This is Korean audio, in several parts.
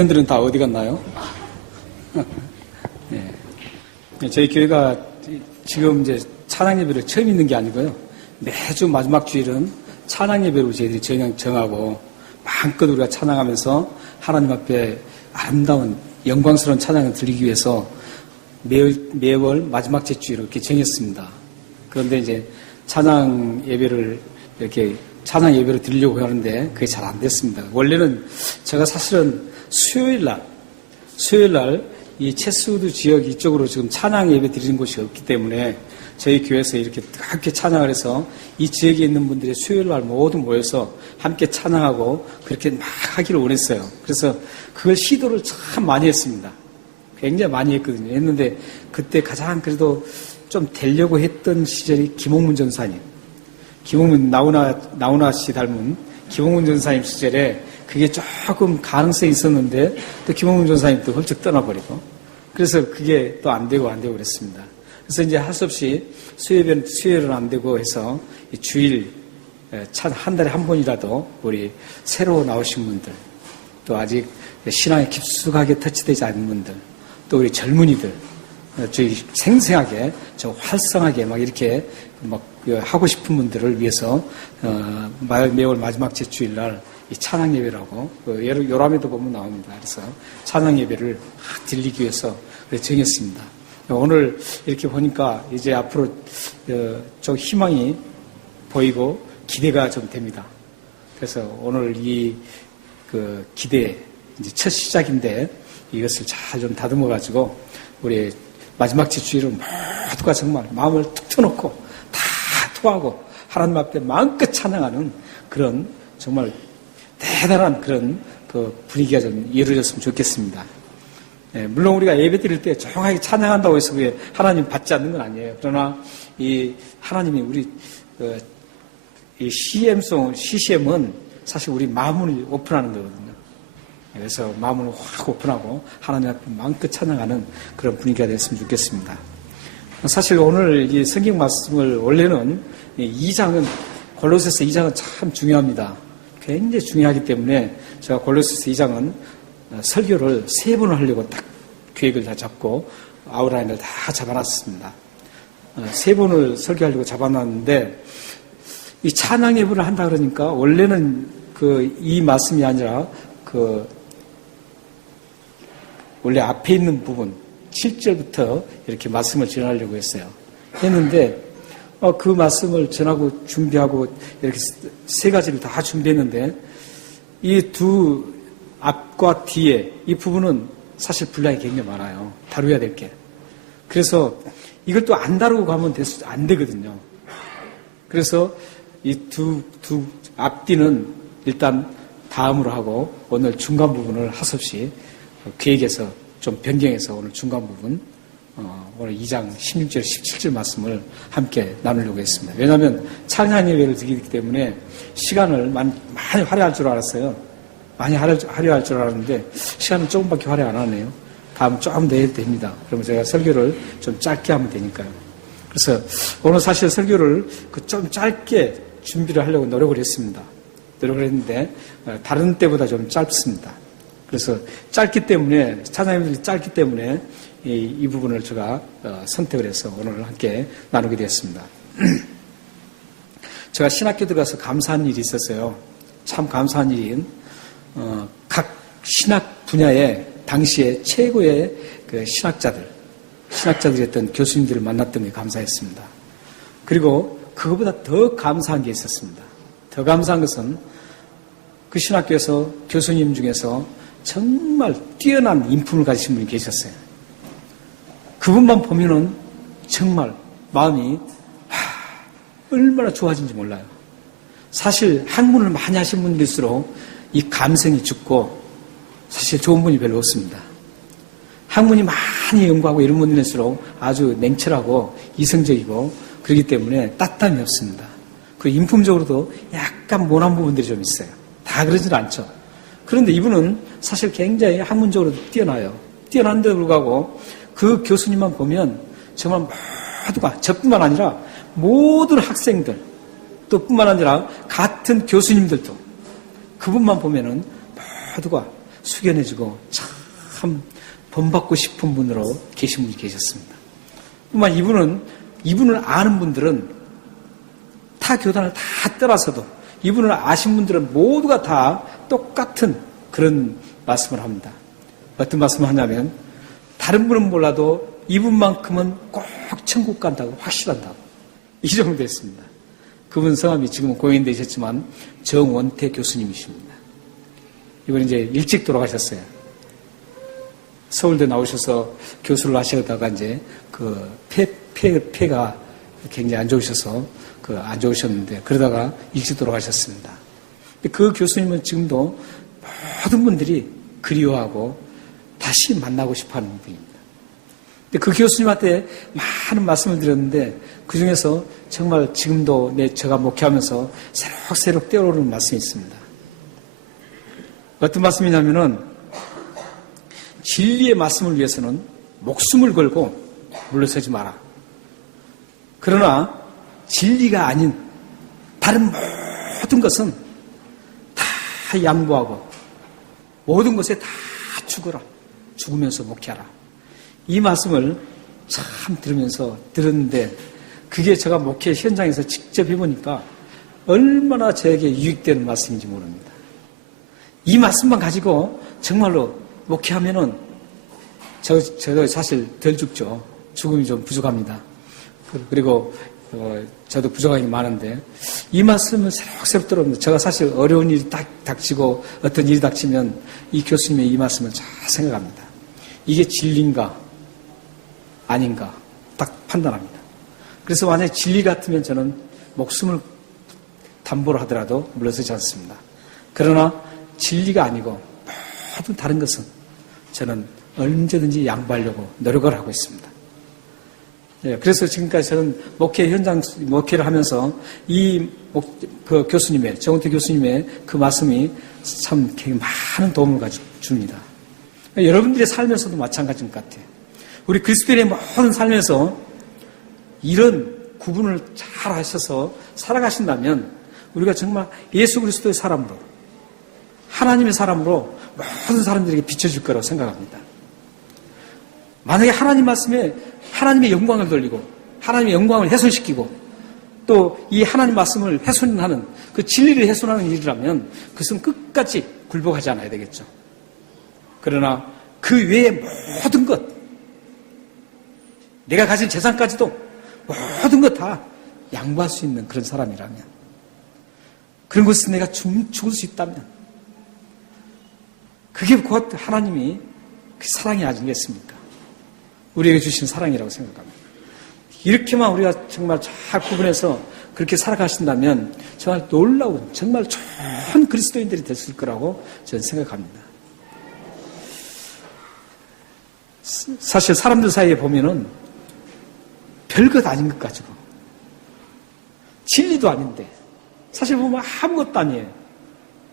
학생들은 다 어디 갔나요? 네. 저희 교회가 지금 이제 찬양 예배를 처음 있는 게 아니고요. 매주 마지막 주일은 찬양 예배로 저희들이 정하고 마음껏 우리가 찬양하면서 하나님 앞에 아름다운 영광스러운 찬양을 드리기 위해서 매월 마지막 주일을 이렇게 정했습니다. 그런데 이제 찬양 예배를 드리려고 하는데 그게 잘 안 됐습니다. 원래는 제가 사실은 수요일 날 이 체스우드 지역 이쪽으로 지금 찬양 예배 드리는 곳이 없기 때문에 저희 교회에서 이렇게 함께 찬양을 해서 이 지역에 있는 분들이 수요일 날 모두 모여서 함께 찬양하고 그렇게 막 하기를 원했어요. 그래서 그걸 시도를 참 많이 했습니다. 굉장히 많이 했거든요. 했는데 그때 가장 그래도 좀 되려고 했던 시절이 김홍문 전사님. 김홍문 나훈아 씨 닮은 김홍문 전사님 시절에 그게 조금 가능성이 있었는데 또 김홍문 전사님 또 훌쩍 떠나버리고 그래서 그게 또 안 되고 그랬습니다. 그래서 이제 할 수 없이 수요일은 안 되고 해서 주일 한 달에 한 번이라도 우리 새로 나오신 분들 또 아직 신앙에 깊숙하게 터치되지 않은 분들 또 우리 젊은이들 저희 생생하게 활성하게 막 이렇게 막 하고 싶은 분들을 위해서 매월 마지막 주일날 이 찬양 예배라고 요람에도 보면 나옵니다. 그래서 찬양 예배를 드리기 위해서 정했습니다. 오늘 이렇게 보니까 이제 앞으로 좀 희망이 보이고 기대가 좀 됩니다. 그래서 오늘 이 기대 이제 첫 시작인데 이것을 잘 좀 다듬어 가지고 우리 마지막 주일은 모두가 정말 마음을 툭 터놓고 다 토하고 하나님 앞에 마음껏 찬양하는 그런 정말 대단한 그런 분위기가 좀 이루어졌으면 좋겠습니다. 예, 물론 우리가 예배 드릴 때 조용하게 찬양한다고 해서 그게 하나님 받지 않는 건 아니에요. 그러나 이 하나님이 우리 이 CCM은 사실 우리 마음을 오픈하는 거거든요. 그래서 마음을 확 오픈하고 하나님 앞에 마음껏 찬양하는 그런 분위기가 됐으면 좋겠습니다. 사실 오늘 이 성경 말씀을 원래는 2장은 골로새서 2장은 참 중요합니다. 굉장히 중요하기 때문에 제가 골로새서 2장은 설교를 3번을 하려고 딱 계획을 다 잡고 아웃라인을 다 잡아놨습니다. 3번을 설교하려고 잡아놨는데 이 찬양 예배를 한다 그러니까 원래는 이 말씀이 아니라 원래 앞에 있는 부분 7절부터 이렇게 말씀을 전하려고 했는데 그 말씀을 전하고 준비하고 이렇게 3가지를 다 준비했는데 이 두 앞과 뒤에 이 부분은 사실 분량이 굉장히 많아요. 다루어야 될 게. 그래서 이걸 또 안 다루고 가면 안 되거든요. 그래서 이 두 앞뒤는 일단 다음으로 하고 오늘 중간 부분을 하섭시 계획에서 좀 변경해서 오늘 중간 부분 오늘 2장 16절 17절 말씀을 함께 나누려고 했습니다. 왜냐하면 찬양 예배를 드리기 때문에 시간을 많이 할애할 줄 알았어요. 많이 할애할 줄 알았는데 시간은 조금밖에 할애 안 하네요. 다음 조금 더 해도 됩니다. 그러면 제가 설교를 좀 짧게 하면 되니까요. 그래서 오늘 사실 설교를 좀 짧게 준비를 하려고 노력을 했습니다. 노력을 했는데 다른 때보다 좀 짧습니다. 그래서 짧기 때문에 찬양이 짧기 때문에 이 부분을 제가 선택을 해서 오늘 함께 나누게 되었습니다. 제가 신학교 들어가서 감사한 일이 있었어요. 참 감사한 일인 각 신학 분야의 당시에 최고의 신학자들이었던 교수님들을 만났던 게 감사했습니다. 그리고 그것보다 더 감사한 게 있었습니다. 더 감사한 것은 그 신학교에서 교수님 중에서 정말 뛰어난 인품을 가지신 분이 계셨어요. 그분만 보면은 정말 마음이 얼마나 좋아진지 몰라요. 사실 학문을 많이 하신 분들일수록 이 감성이 죽고 사실 좋은 분이 별로 없습니다. 학문이 많이 연구하고 이런 분들일수록 아주 냉철하고 이성적이고 그렇기 때문에 따뜻함이 없습니다. 그리고 인품적으로도 약간 모난 부분들이 좀 있어요. 다 그러지는 않죠. 그런데 이분은 사실 굉장히 학문적으로 뛰어나요. 뛰어난데도 불구하고 그 교수님만 보면 정말 모두가 저뿐만 아니라 모든 학생들 또 뿐만 아니라 같은 교수님들도 그분만 보면은 모두가 숙연해지고 참 본받고 싶은 분으로 계신 분이 계셨습니다. 뿐만 이분을 아는 분들은 타 교단을 다 떠나서도 이분을 아신 분들은 모두가 다 똑같은 그런 말씀을 합니다. 어떤 말씀을 하냐면 다른 분은 몰라도 이분만큼은 꼭 천국 간다고 확실한다고 이 정도 됐습니다. 그분 성함이 지금은 고인되셨지만 정원태 교수님이십니다. 이번에 이제 일찍 돌아가셨어요. 서울대 나오셔서 교수를 하시다가 이제 그 폐가 굉장히 안 좋으셔서 안 좋으셨는데 그러다가 일찍 돌아가셨습니다. 그 교수님은 지금도 모든 분들이 그리워하고 다시 만나고 싶어하는 분입니다. 그 교수님한테 많은 말씀을 드렸는데 그 중에서 정말 지금도 제가 목회하면서 새록새록 떼어오르는 말씀이 있습니다. 어떤 말씀이냐면은 진리의 말씀을 위해서는 목숨을 걸고 물러서지 마라. 그러나 진리가 아닌 다른 모든 것은 다 양보하고 모든 것에 다 죽어라. 죽으면서 목회하라. 이 말씀을 참 들었는데 그게 제가 목회 현장에서 직접 해보니까 얼마나 저에게 유익되는 말씀인지 모릅니다. 이 말씀만 가지고 정말로 목회하면은 저도 사실 덜 죽죠. 죽음이 좀 부족합니다. 그리고 저도 부족한 게 많은데 이 말씀을 새록새록 들어옵니다. 제가 사실 어려운 일이 딱 닥치고 어떤 일이 닥치면 이 교수님의 이 말씀을 잘 생각합니다. 이게 진리인가 아닌가 딱 판단합니다. 그래서 만약에 진리 같으면 저는 목숨을 담보로 하더라도 물러서지 않습니다. 그러나 진리가 아니고 모든 다른 것은 저는 언제든지 양보하려고 노력을 하고 있습니다. 그래서 지금까지 저는 목회를 하면서 그 교수님의, 정원태 교수님의 그 말씀이 참 많은 도움을 줍니다. 여러분들의 삶에서도 마찬가지인 것 같아요. 우리 그리스도인의 모든 삶에서 이런 구분을 잘 하셔서 살아가신다면 우리가 정말 예수 그리스도의 사람으로 하나님의 사람으로 모든 사람들에게 비춰줄 거라고 생각합니다. 만약에 하나님 말씀에 하나님의 영광을 돌리고 하나님의 영광을 훼손시키고 또 이 하나님 말씀을 훼손하는 그 진리를 훼손하는 일이라면 그것은 끝까지 굴복하지 않아야 되겠죠. 그러나 그 외의 모든 것 내가 가진 재산까지도 모든 것 다 양보할 수 있는 그런 사람이라면 그런 것은 내가 죽을 수 있다면 그게 곧 하나님이 그 사랑이 아니겠습니까? 우리에게 주신 사랑이라고 생각합니다. 이렇게만 우리가 정말 잘 구분해서 그렇게 살아가신다면 정말 놀라운 정말 좋은 그리스도인들이 됐을 거라고 저는 생각합니다. 사실 사람들 사이에 보면은 별것 아닌 것 가지고 진리도 아닌데 사실 보면 아무것도 아니에요.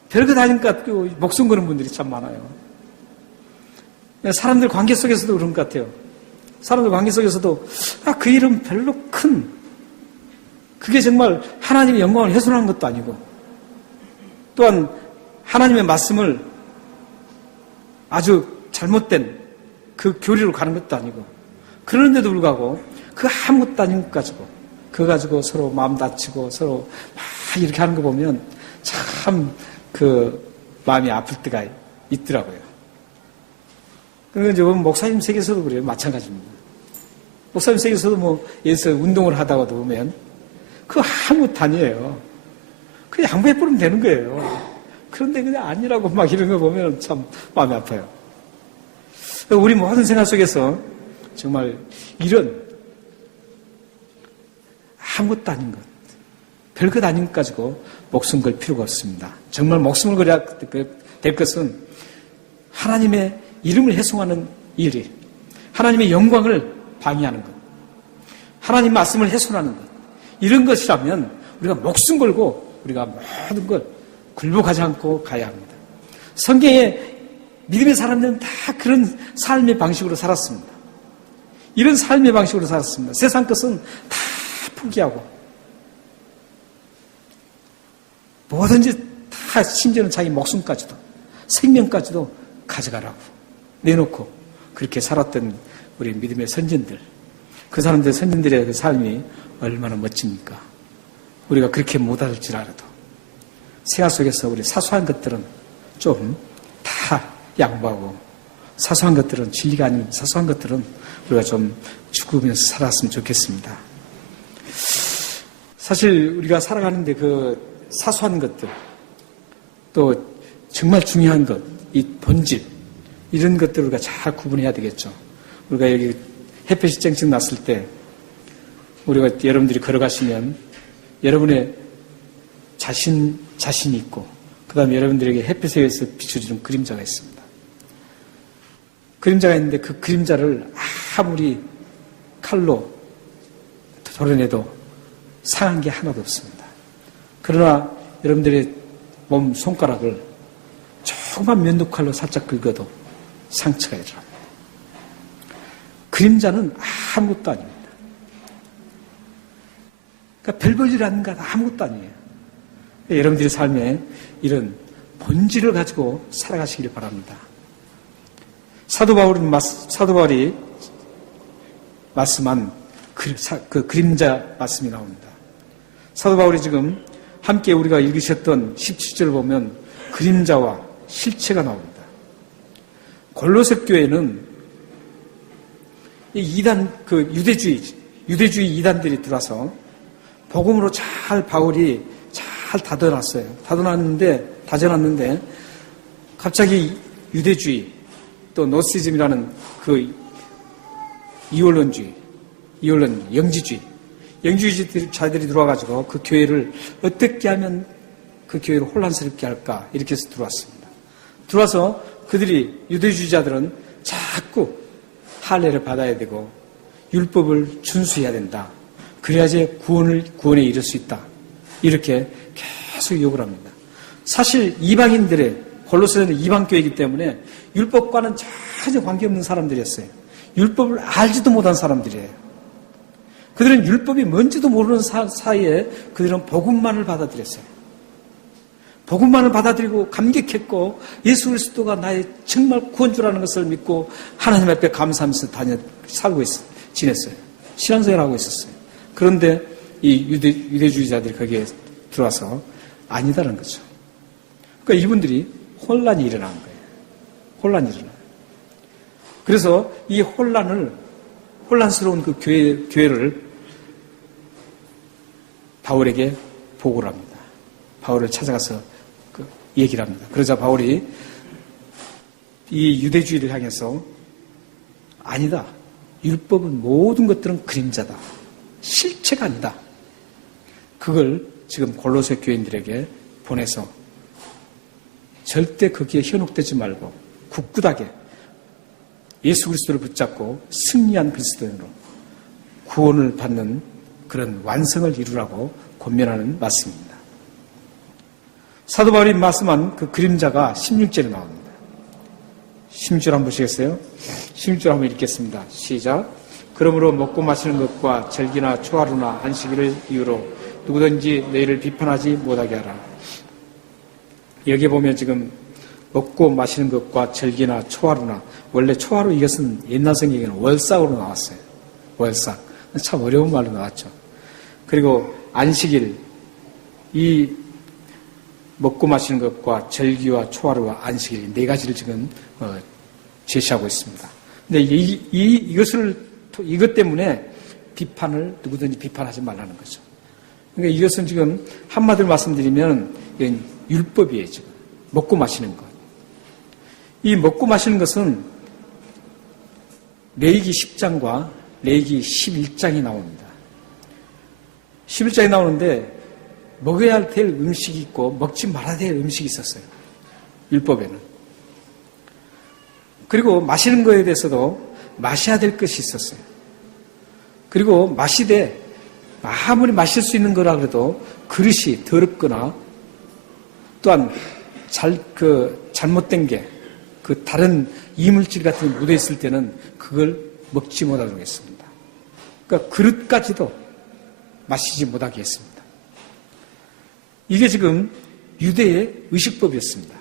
별것 아닌 것 같고 목숨 거는 분들이 참 많아요. 사람들 관계 속에서도 그런 것 같아요. 사람들 관계 속에서도 그 일은 별로 큰 그게 정말 하나님의 영광을 훼손하는 것도 아니고 또한 하나님의 말씀을 아주 잘못된 그 교리로 가는 것도 아니고 그런데도 불구하고 그 아무것도 아닌 것 가지고 그거 가지고 서로 마음 다치고 서로 막 이렇게 하는 거 보면 참 그 마음이 아플 때가 있더라고요. 그러니까 이제 목사님 세계에서도 그래요. 마찬가지입니다. 목사님 세계에서도 예서 운동을 하다가도 보면 그거 아무것도 아니에요. 그냥 양보해버리면 되는 거예요. 그런데 그냥 아니라고 막 이런 거 보면 참 마음이 아파요. 우리 모든 생활 속에서 정말 이런 아무것도 아닌 것, 별것 아닌 것 가지고 목숨 걸 필요가 없습니다. 정말 목숨을 걸어야 될 것은 하나님의 이름을 훼손하는 일이 하나님의 영광을 방해하는 것, 하나님 말씀을 훼손하는 것 이런 것이라면 우리가 목숨 걸고 우리가 모든 걸 굴복하지 않고 가야 합니다. 성경에 믿음의 사람들은 다 그런 삶의 방식으로 살았습니다. 이런 삶의 방식으로 살았습니다. 세상 것은 다 포기하고 뭐든지 다 심지어는 자기 목숨까지도 생명까지도 가져가라고 내놓고 그렇게 살았던 우리 믿음의 선진들, 그 사람들 선진들의 그 삶이 얼마나 멋집니까? 우리가 그렇게 못할지라도 생활 속에서 우리 사소한 것들은 좀 다 양보하고, 사소한 것들은 진리가 아닌 사소한 것들은 우리가 좀 죽으면서 살았으면 좋겠습니다. 사실 우리가 살아가는데 그 사소한 것들, 또 정말 중요한 것, 이 본질, 이런 것들을 우리가 잘 구분해야 되겠죠. 우리가 여기 햇볕이 쨍쨍 났을 때 우리가 여러분들이 걸어가시면 여러분의 자신이 있고, 그 다음에 여러분들에게 햇빛에 의해서 비춰주는 그림자가 있습니다. 그림자가 있는데 그 그림자를 아무리 칼로 도려내도 상한 게 하나도 없습니다. 그러나 여러분들의 몸 손가락을 조그만 면도칼로 살짝 긁어도 상처가 일어납니다. 그림자는 아무것도 아닙니다. 그러니까 별 볼 일 아닌 것 아무것도 아니에요. 여러분들의 삶에 이런 본질을 가지고 살아가시기를 바랍니다. 사도 바울이 말씀한 그 그림자 말씀이 나옵니다. 사도 바울이 지금 함께 우리가 읽으셨던 17절을 보면 그림자와 실체가 나옵니다. 골로새 교회는 이단, 유대주의 이단들이 들어와서 복음으로 잘 바울이 잘 다져놨는데 갑자기 유대주의 또 노시즘이라는 그 영지주의자들이 들어와가지고 그 교회를 어떻게 하면 그 교회를 혼란스럽게 할까 이렇게 해서 들어왔습니다. 들어와서 그들이 유대주의자들은 자꾸 할례를 받아야 되고 율법을 준수해야 된다. 그래야지 구원에 이를 수 있다. 이렇게 계속 욕을 합니다. 사실 골로새는 이방교회이기 때문에 율법과는 전혀 관계없는 사람들이었어요. 율법을 알지도 못한 사람들이에요. 그들은 율법이 뭔지도 모르는 사이에 그들은 복음만을 받아들였어요. 복음만을 받아들이고 감격했고 예수 그리스도가 나의 정말 구원주라는 것을 믿고 하나님 앞에 감사하면서 지냈어요. 신앙생활을 하고 있었어요. 그런데 이 유대주의자들이 거기에 들어와서 아니다라는 거죠. 그러니까 이분들이 혼란이 일어난 거예요. 혼란이 일어나요. 그래서 이 혼란스러운 그 교회를 바울에게 보고를 합니다. 바울을 찾아가서 얘기를 합니다. 그러자 바울이 이 유대주의를 향해서 아니다. 율법은 모든 것들은 그림자다. 실체가 아니다. 그걸 지금 골로새 교인들에게 보내서 절대 거기에 현혹되지 말고 굳굳하게 예수 그리스도를 붙잡고 승리한 그리스도인으로 구원을 받는 그런 완성을 이루라고 권면하는 말씀입니다. 사도 바울이 말씀한 그 그림자가 16절에 나옵니다. 16절 한번 보시겠어요? 16절 한번 읽겠습니다. 시작. 그러므로 먹고 마시는 것과 절기나 초하루나 안식일을 이유로 누구든지 너희를 비판하지 못하게 하라. 여기 보면 지금 먹고 마시는 것과 절기나 초하루나, 원래 초하루 이것은 옛날 성경에는 월삭으로 나왔어요. 월삭. 참 어려운 말로 나왔죠. 그리고 안식일, 이 먹고 마시는 것과 절기와 초하루와 안식일 네 가지를 지금 제시하고 있습니다. 근데 이것 때문에 누구든지 비판하지 말라는 거죠. 그러니까 이것은 지금 한마디로 말씀드리면 이런 율법이에요, 지금. 먹고 마시는 것. 이 먹고 마시는 것은 레위기 10장과 레위기 11장이 나옵니다. 11장이 나오는데 먹어야 될 음식이 있고 먹지 말아야 될 음식이 있었어요. 율법에는. 그리고 마시는 거에 대해서도 마셔야 될 것이 있었어요. 그리고 마시되 아무리 마실 수 있는 거라 그래도 그릇이 더럽거나 또한 잘못된 게 다른 이물질 같은 게 묻어 있을 때는 그걸 먹지 못하도록 했습니다. 그러니까 그릇까지도 마시지 못하게 했습니다. 이게 지금 유대의 의식법이었습니다.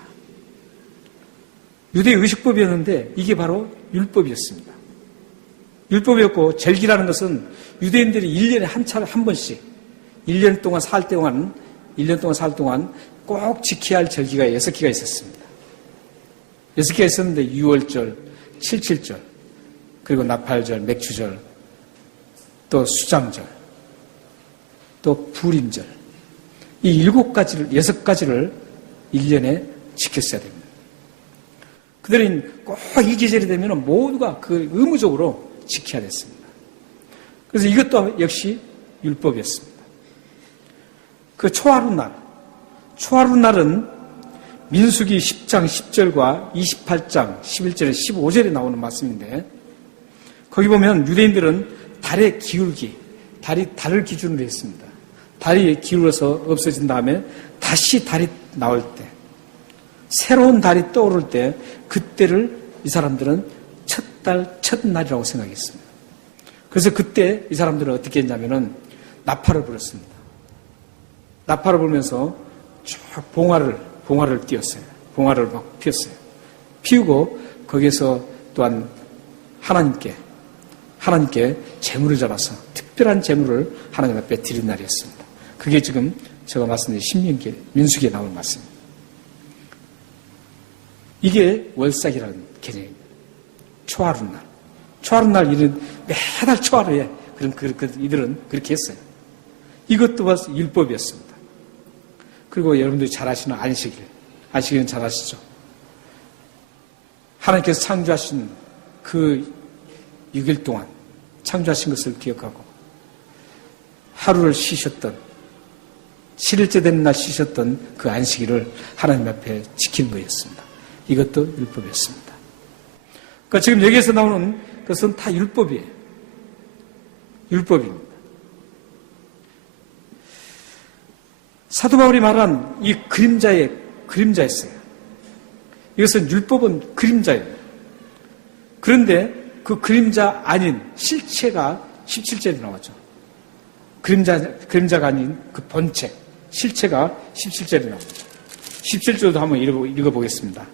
유대 의식법이었는데 이게 바로 율법이었습니다. 율법이었고 절기라는 것은 유대인들이 1년에 한 번씩 1년 동안 살 동안 꼭 지켜야 할 절기가 6개가 있었습니다. 6개가 있었는데 유월절, 칠칠절, 그리고 나팔절, 맥주절, 또 수장절, 또 부림절. 이 6가지를 1년에 지켰어야 됩니다. 그들은 꼭 이 계절이 되면 모두가 그 의무적으로 지켜야 됐습니다. 그래서 이것도 역시 율법이었습니다. 그 초하룻날은 민수기 10장 10절과 28장 11절에 15절에 나오는 말씀인데 거기 보면 유대인들은 달의 기울기, 달을 기준으로 했습니다. 달이 기울어서 없어진 다음에 다시 달이 나올 때, 새로운 달이 떠오를 때 그때를 이 사람들은 첫날이라고 생각했습니다. 그래서 그때 이 사람들은 어떻게 했냐면은 나팔을 불었습니다. 나팔을 불면서 쭉 봉화를 띄웠어요. 봉화를 막 피웠어요. 피우고 거기에서 또한 하나님께 제물을 잡아서 특별한 제물을 하나님 앞에 드린 날이었습니다. 그게 지금 제가 말씀드린 신명기, 민수기에 나온 말씀입니다. 이게 월삭이라는 개념입니다. 초하룻날. 초하룻날 이런 매달 초하루에 이들은 그렇게 했어요. 이것도 율법이었습니다. 그리고 여러분들이 잘 아시는 안식일은 잘 아시죠? 하나님께서 창조하신 그 6일 동안 창조하신 것을 기억하고 하루를 쉬셨던 7일째 되는 날 쉬셨던 그 안식일을 하나님 앞에 지키는 거였습니다. 이것도 율법이었습니다. 그러니까 지금 여기에서 나오는 것은 다 율법이에요. 율법입니다. 사도 바울이 말한 이 그림자였어요. 이것은 율법은 그림자예요. 그런데 그 그림자 아닌 실체가 17절에 나왔죠. 그림자가 아닌 그 본체, 실체가 17절에 나옵니다. 17절도 한번 읽어보겠습니다.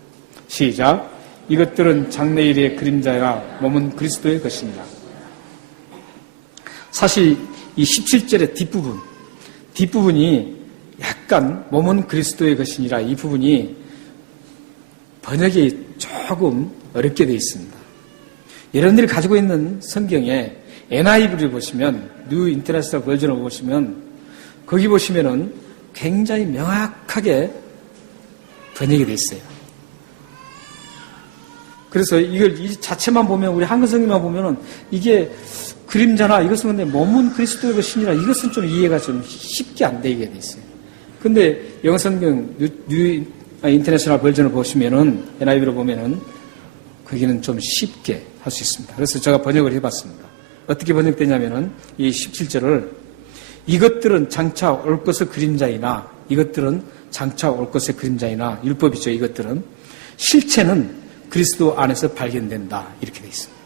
시작. 이것들은 장래일의 그림자야 몸은 그리스도의 것입니다. 사실 이 17절의 뒷부분이 약간 몸은 그리스도의 것이니라 이 부분이 번역이 조금 어렵게 되어 있습니다. 여러분들이 가지고 있는 성경에 NIV를 보시면 뉴 인터내셔널 버전을 보시면 거기 보시면은 굉장히 명확하게 번역이 되어 있어요. 그래서 이걸 이 자체만 보면 우리 한글 성경만 보면은 이게 그림자나 이것은 근데 몸은 그리스도의 것이니라 이것은 좀 이해가 좀 쉽게 안 되게 돼 있어요. 근데 영어 성경 뉴 인터내셔널 버전을 보시면은 NIV로 보면은 거기는 좀 쉽게 할 수 있습니다. 그래서 제가 번역을 해봤습니다. 어떻게 번역되냐면은 이 17절을 이것들은 장차 올 것의 그림자이나 율법이죠. 이것들은 실체는 그리스도 안에서 발견된다 이렇게 돼 있습니다.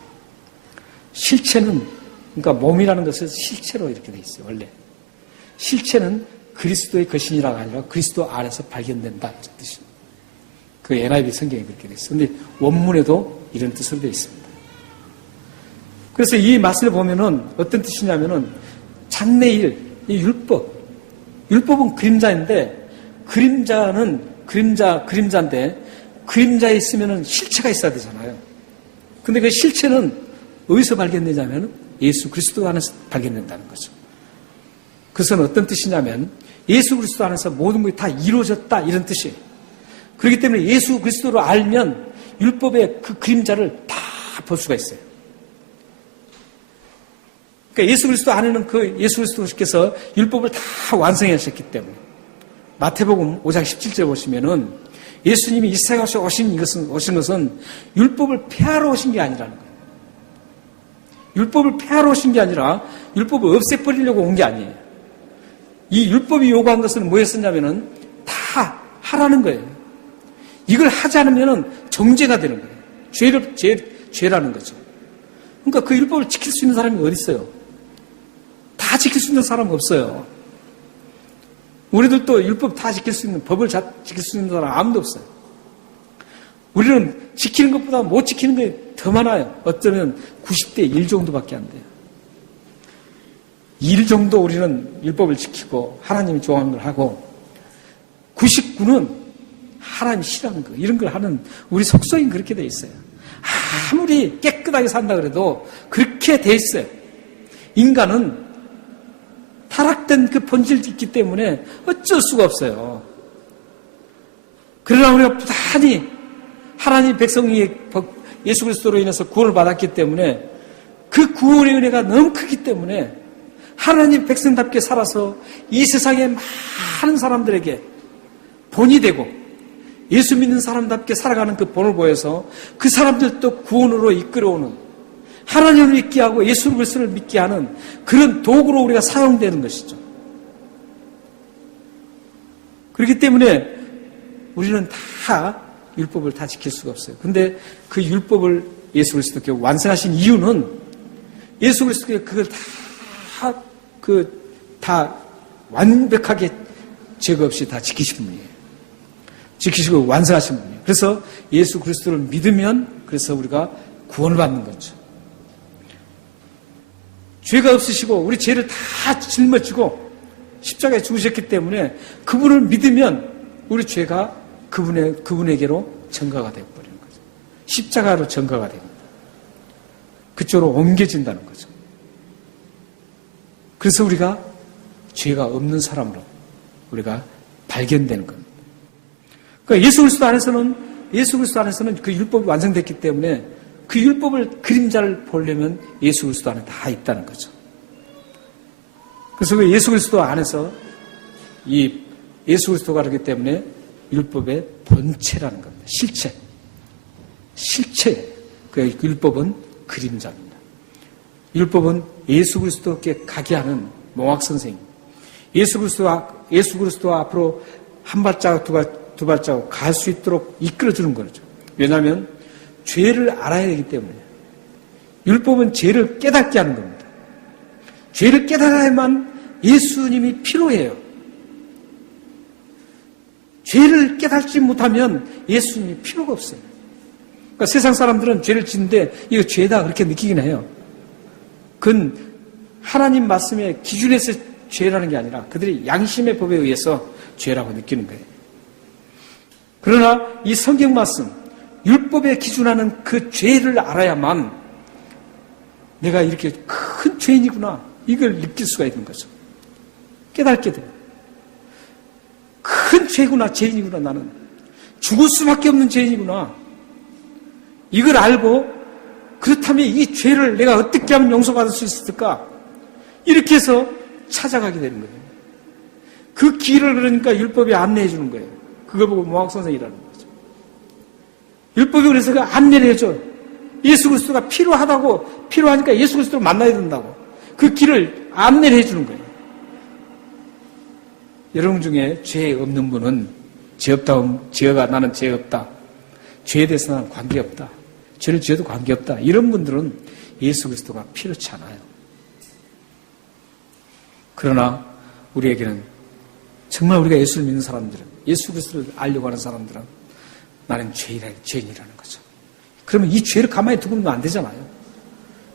실체는 그러니까 몸이라는 것은 실체로 이렇게 돼 있어요. 원래 실체는 그리스도의 것이니라가 아니라 그리스도 안에서 발견된다 이런 뜻입니다. 그 NIV 성경이 그렇게 돼 있어요. 그런데 원문에도 이런 뜻으로 되어 있습니다. 그래서 이 말씀을 보면은 어떤 뜻이냐면은 장래일 이 율법은 그림자인데 그림자인데 그림자에 있으면은 실체가 있어야 되잖아요. 근데 그 실체는 어디서 발견되냐면 예수 그리스도 안에서 발견된다는 거죠. 그것은 어떤 뜻이냐면 예수 그리스도 안에서 모든 것이 다 이루어졌다 이런 뜻이에요. 그렇기 때문에 예수 그리스도를 알면 율법의 그 그림자를 다 볼 수가 있어요. 그러니까 예수 그리스도 안에는 그 예수 그리스도께서 율법을 다 완성하셨기 때문에 마태복음 5장 17절 보시면은 예수님이 이 세상에 오신 것은 율법을 폐하러 오신 게 아니라는 거예요. 율법을 폐하러 오신 게 아니라 율법을 없애버리려고 온 게 아니에요. 이 율법이 요구한 것은 뭐였었냐면은 다 하라는 거예요. 이걸 하지 않으면은 정죄가 되는 거예요. 죄라는 거죠. 그러니까 그 율법을 지킬 수 있는 사람이 어디 있어요? 다 지킬 수 있는 사람은 없어요. 우리들도 율법 다 지킬 수 있는 법을 지킬 수 있는 사람 아무도 없어요. 우리는 지키는 것보다 못 지키는 게 더 많아요. 어쩌면 90대 1 정도밖에 안 돼요. 1 정도 우리는 율법을 지키고 하나님이 좋아하는 걸 하고 99는 하나님이 싫어하는 거 이런 걸 하는 우리 속성이 그렇게 돼 있어요. 아무리 깨끗하게 산다 그래도 그렇게 돼 있어요. 인간은 타락된 그 본질이 있기 때문에 어쩔 수가 없어요. 그러나 우리가 부단히 하나님 백성의 예수 그리스도로 인해서 구원을 받았기 때문에 그 구원의 은혜가 너무 크기 때문에 하나님 백성답게 살아서 이 세상의 많은 사람들에게 본이 되고 예수 믿는 사람답게 살아가는 그 본을 보여서 그 사람들도 구원으로 이끌어오는 하나님을 믿게 하고 예수 그리스도를 믿게 하는 그런 도구로 우리가 사용되는 것이죠. 그렇기 때문에 우리는 다 율법을 다 지킬 수가 없어요. 근데 그 율법을 예수 그리스도께 완성하신 이유는 예수 그리스도께 그걸 다 완벽하게 죄가 없이 다 지키신 분이에요. 지키시고 완성하신 분이에요. 그래서 예수 그리스도를 믿으면 그래서 우리가 구원을 받는 거죠. 죄가 없으시고 우리 죄를 다 짊어지고 십자가에 죽으셨기 때문에 그분을 믿으면 우리 죄가 그분에게로 전가가 되어버리는 거죠. 십자가로 전가가 됩니다. 그쪽으로 옮겨진다는 거죠. 그래서 우리가 죄가 없는 사람으로 우리가 발견되는 겁니다. 그러니까 예수 그리스도 안에서는 그 율법이 완성됐기 때문에 그 율법을 그림자를 보려면 예수 그리스도 안에 다 있다는 거죠. 그래서 그 예수 그리스도 안에서 이 예수 그리스도가 그렇기 때문에 율법의 본체라는 겁니다. 실체. 그 율법은 그림자입니다. 율법은 예수 그리스도께 가게 하는 몽학 선생님. 예수 그리스도와 앞으로 한 발자국 두 발자국 갈 수 있도록 이끌어주는 거죠. 왜냐하면 죄를 알아야 되기 때문에 율법은 죄를 깨닫게 하는 겁니다. 죄를 깨달아야만 예수님이 필요해요. 죄를 깨닫지 못하면 예수님이 필요가 없어요. 그러니까 세상 사람들은 죄를 짓는데 이거 죄다 그렇게 느끼긴 해요. 그건 하나님 말씀의 기준에서 죄라는 게 아니라 그들이 양심의 법에 의해서 죄라고 느끼는 거예요. 그러나 이 성경 말씀, 율법에 기준하는 그 죄를 알아야만 내가 이렇게 큰 죄인이구나 이걸 느낄 수가 있는 거죠. 깨닫게 돼요. 큰 죄구나, 죄인이구나, 나는. 죽을 수밖에 없는 죄인이구나. 이걸 알고, 그렇다면 이 죄를 내가 어떻게 하면 용서받을 수 있을까? 이렇게 해서 찾아가게 되는 거예요. 그 길을 그러니까 율법이 안내해 주는 거예요. 그걸 보고 몽학선생이라는 거죠. 율법이 그래서 그 안내를 해줘. 예수 그리스도가 필요하니까 예수 그리스도를 만나야 된다고. 그 길을 안내를 해 주는 거예요. 여러분 중에 죄 없는 분은 나는 죄 없다. 죄에 대해서 나는 관계없다. 죄를 지어도 관계없다. 이런 분들은 예수 그리스도가 필요치 않아요. 그러나 우리에게는 정말 우리가 예수를 믿는 사람들은 예수 그리스도를 알려고 하는 사람들은 나는 죄인이라는 거죠. 그러면 이 죄를 가만히 두고 있으면 안 되잖아요.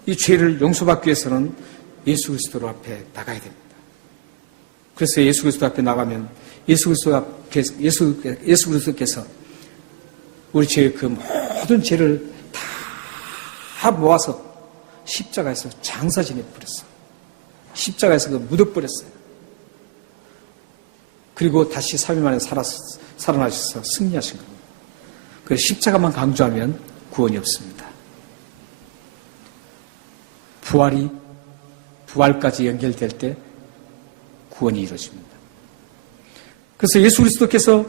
이 죄를 용서받기 위해서는 예수 그리스도 앞에 나가야 됩니다. 그래서 예수 그리스도 앞에 나가면 예수 그리스도께서 우리 죄의 그 모든 죄를 다 모아서 십자가에서 장사 지내버렸어요. 십자가에서 그 묻어버렸어요. 그리고 다시 3일 만에 살아나셔서 승리하신 겁니다. 그래서 십자가만 강조하면 구원이 없습니다. 부활까지 연결될 때 구원이 이루어집니다. 그래서 예수 그리스도께서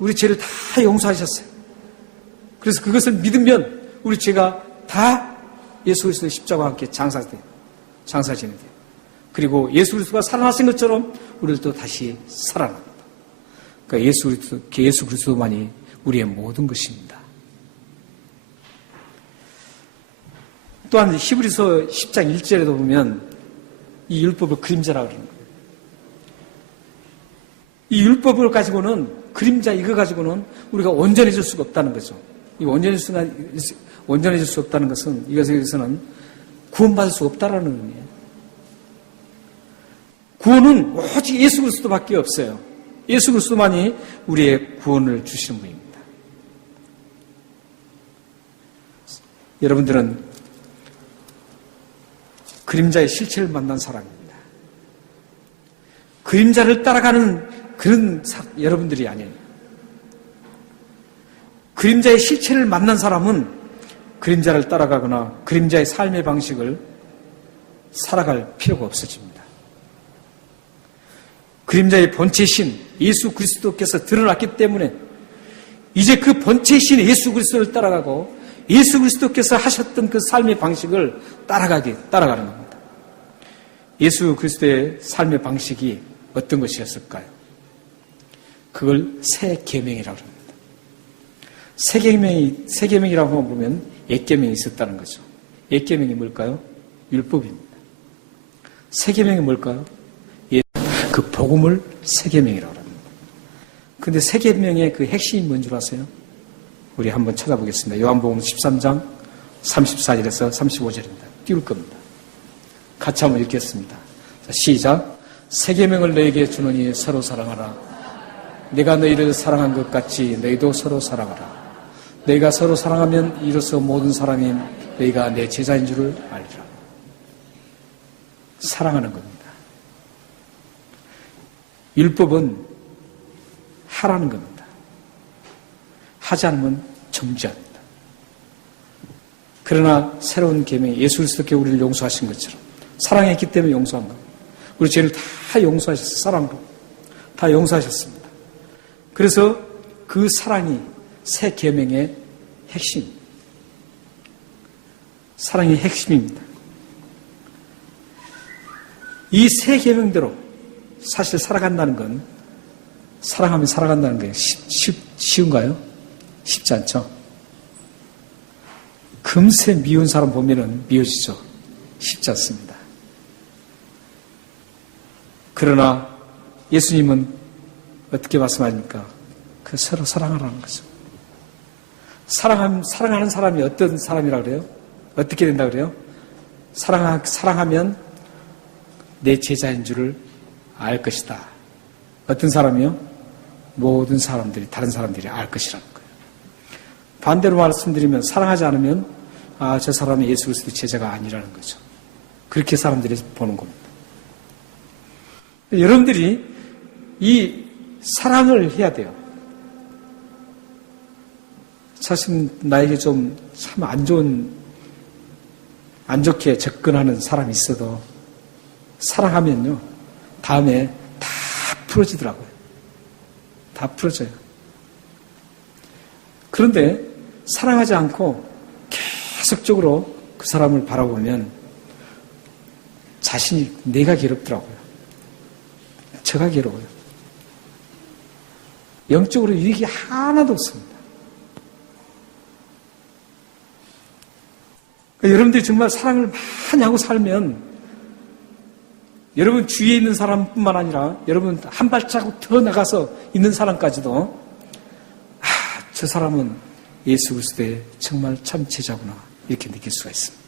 우리 죄를 다 용서하셨어요. 그래서 그것을 믿으면 우리 죄가 다 예수 그리스도의 십자가와 함께 장사 지내돼요. 그리고 예수 그리스도가 살아나신 것처럼 우리도 다시 살아납니다. 그러니까 예수 그리스도만이 우리의 모든 것입니다. 또한 히브리서 10장 1절에도 보면 이 율법을 그림자라고 그러는 거예요. 이 율법을 가지고는 그림자 이거 가지고는 우리가 온전해질 수가 없다는 거죠. 온전해질 수 없다는 것은 이것에서는 구원받을 수 없다라는 의미예요. 구원은 오직 예수 그리스도밖에 없어요. 예수 그리스도만이 우리의 구원을 주시는 분입니다. 여러분들은 그림자의 실체를 만난 사람입니다. 그림자를 따라가는 그런 여러분들이 아니에요. 그림자의 실체를 만난 사람은 그림자를 따라가거나 그림자의 삶의 방식을 살아갈 필요가 없어집니다. 그림자의 본체신 예수 그리스도께서 드러났기 때문에 이제 그 본체신 예수 그리스도를 따라가고 예수 그리스도께서 하셨던 그 삶의 방식을 따라가는 겁니다. 예수 그리스도의 삶의 방식이 어떤 것이었을까요? 그걸 새 계명이라고 합니다. 새 계명이라고 보면 옛계명이 있었다는 거죠. 옛계명이 뭘까요? 율법입니다. 새 계명이 뭘까요? 그 복음을 새 계명이라고 합니다. 그런데 새 계명의 그 핵심이 뭔 줄 아세요? 우리 한번 찾아보겠습니다. 요한복음 13장 34절에서 35절입니다. 띄울 겁니다. 같이 한번 읽겠습니다. 자, 시작. 새 계명을 너에게 주노니 서로 사랑하라. 내가 너희를 사랑한 것 같이 너희도 서로 사랑하라. 너희가 서로 사랑하면 이로써 모든 사람이 너희가 내 제자인 줄을 알리라. 사랑하는 겁니다. 율법은 하라는 겁니다. 하지 않으면 정죄합니다. 그러나 새로운 계명이 예수 그리스도께 우리를 용서하신 것처럼 사랑했기 때문에 용서한 겁니다. 우리 죄를 다 용서하셨어요. 사랑으로. 다 용서하셨습니다. 그래서 그 사랑이 새 계명의 핵심. 사랑의 핵심입니다. 이 새 계명대로 사실 살아간다는 건 사랑하면 살아간다는 게 쉬운가요? 쉽지 않죠. 금세 미운 사람 보면은 미워지죠. 쉽지 않습니다. 그러나 예수님은 어떻게 말씀하십니까? 그 서로 사랑하라는 거죠. 사랑하는 사람이 어떤 사람이라고 그래요? 어떻게 된다고 그래요? 사랑하면 내 제자인 줄을 알 것이다. 어떤 사람이요? 모든 사람들이, 다른 사람들이 알 것이라는 거예요. 반대로 말씀드리면 사랑하지 않으면 저 사람이 예수 그리스도 제자가 아니라는 거죠. 그렇게 사람들이 보는 겁니다. 여러분들이 이 사랑을 해야 돼요. 사실 나에게 좀 참 안 좋게 접근하는 사람이 있어도 사랑하면요, 다음에 다 풀어지더라고요. 다 풀어져요. 그런데 사랑하지 않고 계속적으로 그 사람을 바라보면 자신이 내가 괴롭더라고요. 제가 괴로워요. 영적으로 유익이 하나도 없습니다. 그러니까 여러분들이 정말 사랑을 많이 하고 살면 여러분 주위에 있는 사람뿐만 아니라 여러분 한 발자국 더 나가서 있는 사람까지도 저 사람은 예수 그리스도의 정말 참 제자구나 이렇게 느낄 수가 있습니다.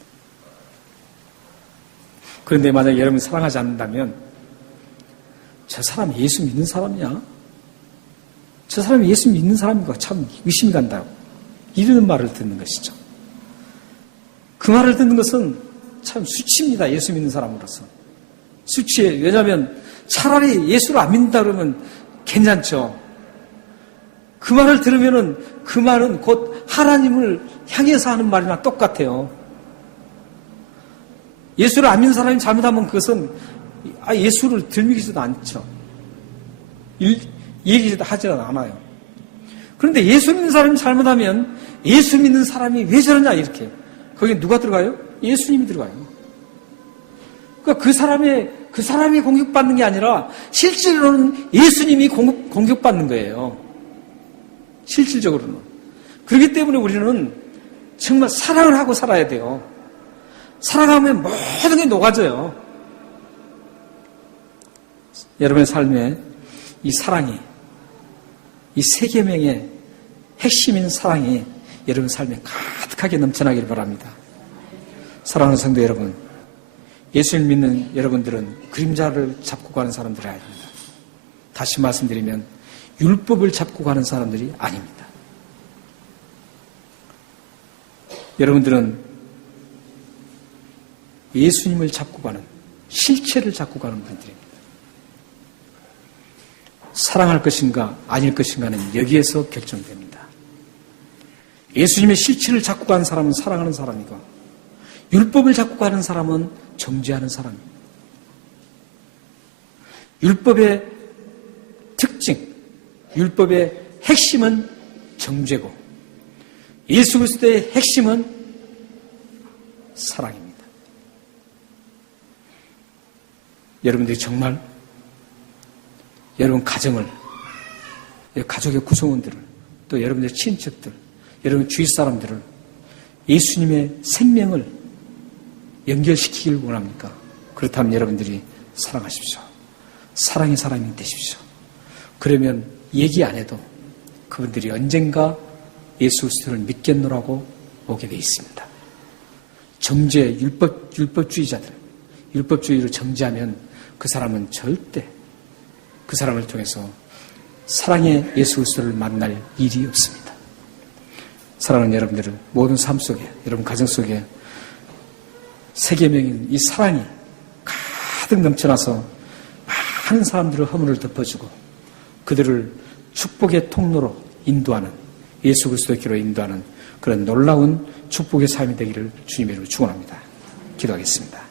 그런데 만약 여러분이 사랑하지 않는다면 저 사람이 예수 믿는 사람이야? 저 사람이 예수 믿는 사람인가 참 의심이 간다고 이러는 말을 듣는 것이죠. 그 말을 듣는 것은 참 수치입니다. 예수 믿는 사람으로서. 수치예요. 왜냐하면 차라리 예수를 안 믿는다 그러면 괜찮죠. 그 말을 들으면은 그 말은 곧 하나님을 향해서 하는 말이나 똑같아요. 예수를 안 믿는 사람이 잘못하면 그것은 예수를 들미기지도 않죠. 얘기도 하지 않아요. 그런데 예수 믿는 사람이 잘못하면 예수 믿는 사람이 왜 저러냐 이렇게. 거기에 누가 들어가요? 예수님이 들어가요. 그러니까 그 사람이 공격받는 게 아니라 실질로는 예수님이 공격받는 거예요. 실질적으로는. 그렇기 때문에 우리는 정말 사랑을 하고 살아야 돼요. 사랑하면 모든 게 녹아져요. 여러분의 삶에 이 사랑이, 이 세 계명의 핵심인 사랑이 여러분 삶에 가득하게 넘쳐나기를 바랍니다. 사랑하는 성도 여러분, 예수를 믿는 여러분들은 그림자를 잡고 가는 사람들이 아닙니다. 다시 말씀드리면 율법을 잡고 가는 사람들이 아닙니다. 여러분들은 예수님을 잡고 가는, 실체를 잡고 가는 분들입니다. 사랑할 것인가 아닐 것인가는 여기에서 결정됩니다. 예수님의 실체를 잡고 가는 사람은 사랑하는 사람이고, 율법을 잡고 가는 사람은 정죄하는 사람입니다. 율법의 특징, 율법의 핵심은 정죄고, 예수 그리스도의 핵심은 사랑입니다. 여러분들이 정말 여러분 가정을, 가족의 구성원들을, 또 여러분들의 친척들, 여러분 주위 사람들을 예수님의 생명을 연결시키길 원합니까? 그렇다면 여러분들이 사랑하십시오. 사랑의 사람이 되십시오. 그러면 얘기 안 해도 그분들이 언젠가 예수 그리스도를 믿겠노라고 오게 되어 있습니다. 정죄, 율법주의자들, 율법주의로 정죄하면 그 사람은 절대 그 사람을 통해서 사랑의 예수 그리스도를 만날 일이 없습니다. 사랑하는 여러분들을 모든 삶 속에, 여러분 가정 속에 세계명인 이 사랑이 가득 넘쳐나서 많은 사람들의 허물을 덮어주고 그들을 축복의 통로로 인도하는, 예수 그리스도의 길로 인도하는 그런 놀라운 축복의 삶이 되기를 주님의 이름으로 축원합니다. 기도하겠습니다.